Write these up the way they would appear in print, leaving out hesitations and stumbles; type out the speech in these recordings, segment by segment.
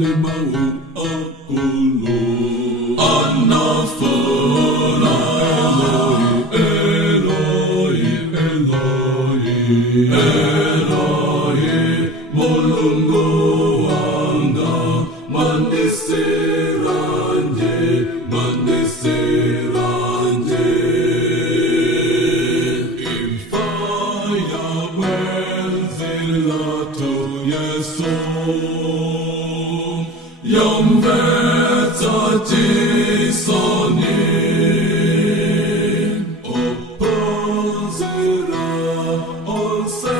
de mau akulu anafana Eloi Eloi Eloi Mulungu wanga mandisiranje mandisiranje Ifaya wenzilatu Yesu Yomveta jisoni Opozira olse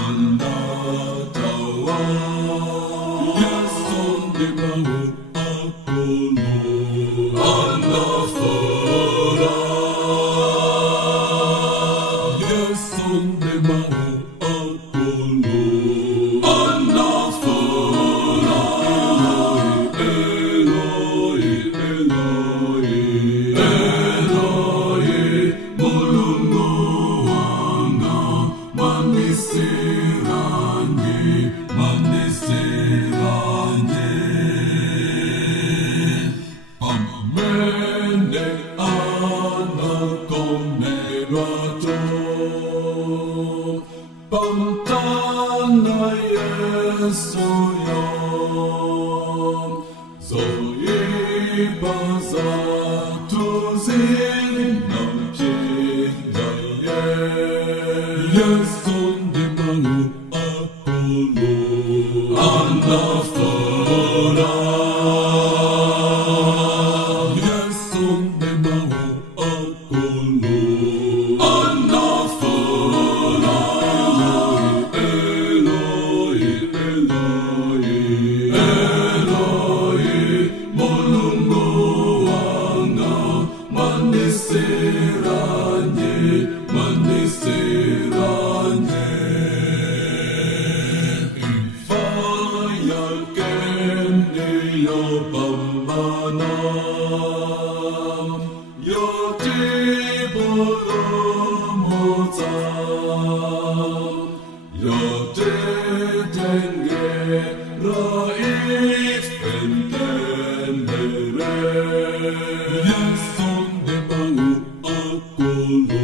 andatawa Yeson di mau akulu andafora Yeson di mau akulu andafora Eloi Eloi Eloi Mulungu wanga mandisiranje mandisiranje Pamamene anakomerato Pamtana Yesu yom Zoi bazatu zinam pindaye Yeson di mau akulu anafora Yeson di mau akulu anafora Eloi Eloi Eloi Mulungu wanga mandisiranje mandisiranje Ifayal kende yo bambanam Yo tibulumuzam Yo tetenge raif endendere Yeson di mau akulu